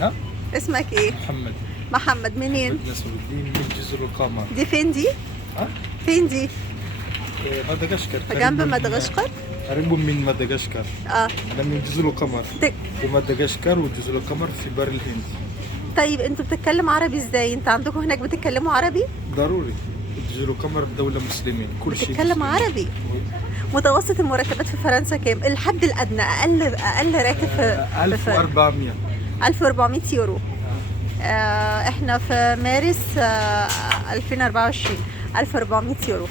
ها؟ اسمك ايه؟ محمد. محمد منين؟ محمد نصر الدين من جزر القمر. دي فين دي؟ ها؟ فين دي؟ مدغشقر. جنب مدغشقر؟ قريب من مدغشقر. اه. أنا من جزر القمر. تك. ومدغشقر وجزر القمر في بر الهند. طيب انتوا بتتكلموا عربي ازاي؟ انت عندكم هناك بتتكلموا عربي؟ ضروري. جزر القمر دولة مسلمين، كل شيء بتتكلم مسلمين. عربي. متوسط المرتبات في فرنسا كام؟ الحد الادنى اقل راتب في 1400. 1400 يورو. احنا في مارس 2024 1400 يورو.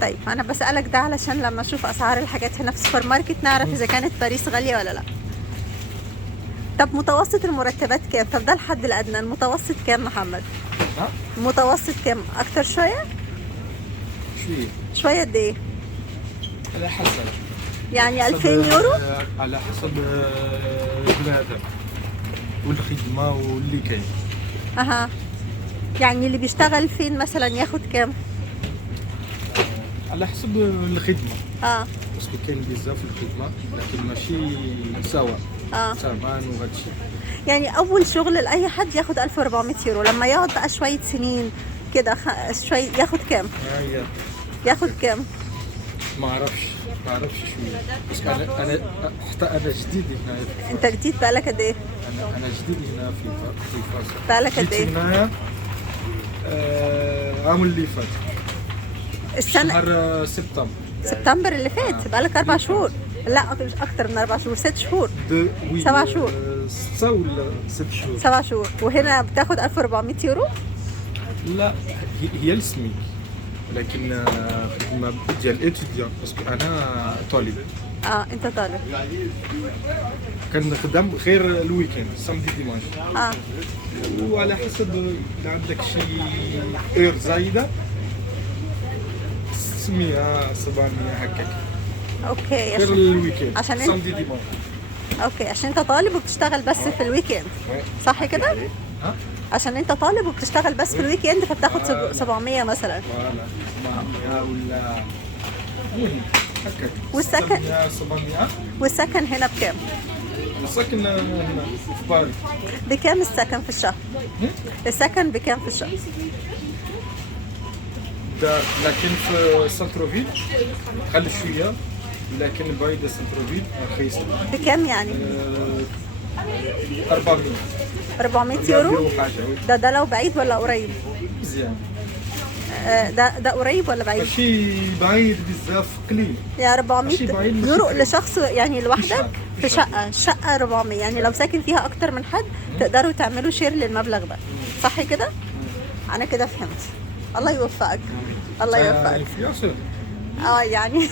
طيب انا بسألك ده علشان لما اشوف اسعار الحاجات هنا في السوبر ماركت نعرف اذا كانت باريس غالية ولا لا. طب متوسط المرتبات كام؟ طب ده الحد الادنى، المتوسط كام محمد؟ ها؟ المتوسط كام؟ اكتر شوية؟ شوية. شوية قد ايه؟ على حسب. يعني 2000 يورو؟ على حسب البني والخدمة واللي كاين. اها. يعني اللي بيشتغل فين مثلا ياخد كام؟ على حسب الخدمة. اه. بس كاين بزاف الخدمة لكن ماشي سوا. سامان وهادشي. يعني اول شغل لاي حد ياخد 1400 يورو، لما يقعد بقى شوية سنين كده شوية ياخد كام؟ ياخد كام؟ ما اعرفش شوية. بس انا حتى انا جديد هنا. انت جديد بقالك قد ايه؟ انا جديد هنا في فاس. بقالك قد ايه؟ جيت هنا عام اللي فات. السنة شهر سبتمبر. سبتمبر اللي فات. بقالك 4 شهور. لا مش اكتر من 4 شهور، 6 شهور. 7 شهور. 6 ولا 6 شهور. 7 شهور. وهنا بتاخد 1400 يورو؟ لا هي السميك، لكن خدمة ديال اتيديان باسكو انا طالب. انت طالب. كنخدم غير الويكند سامدي ديمانش. وعلى حسب اذا عندك شي اير زايده 600 700 هكاك. اوكي. غير الويكند عشان سامدي ديمانش. اوكي عشان انت طالب وبتشتغل بس في الويكند، صح كده؟ ها؟ عشان انت طالب وبتشتغل بس في الويكند فبتاخد 700 مثلا. فوالا 700 ولا المهم هكاك. والسكن؟ 700. والسكن هنا بكام؟ السكن هنا في باريس. بكام السكن في الشهر؟ السكن بكام في الشهر؟ لكن في سنتروفيل خلي شويه، لكن بعيدة سنتروفيل رخيصة. بكام يعني؟ 400. 400 يورو؟ حاجة. ده لو بعيد ولا قريب؟ مزيان. ده قريب ولا بعيد؟ ماشي بعيد بزاف قليل. يعني 400 يورو لشخص يعني لوحدك في شقة 400، يعني لو ساكن فيها أكتر من حد تقدروا تعملوا شير للمبلغ ده، صح كده؟ أنا كده فهمت. الله يوفقك. الله يوفقك. انفلونسور. يعني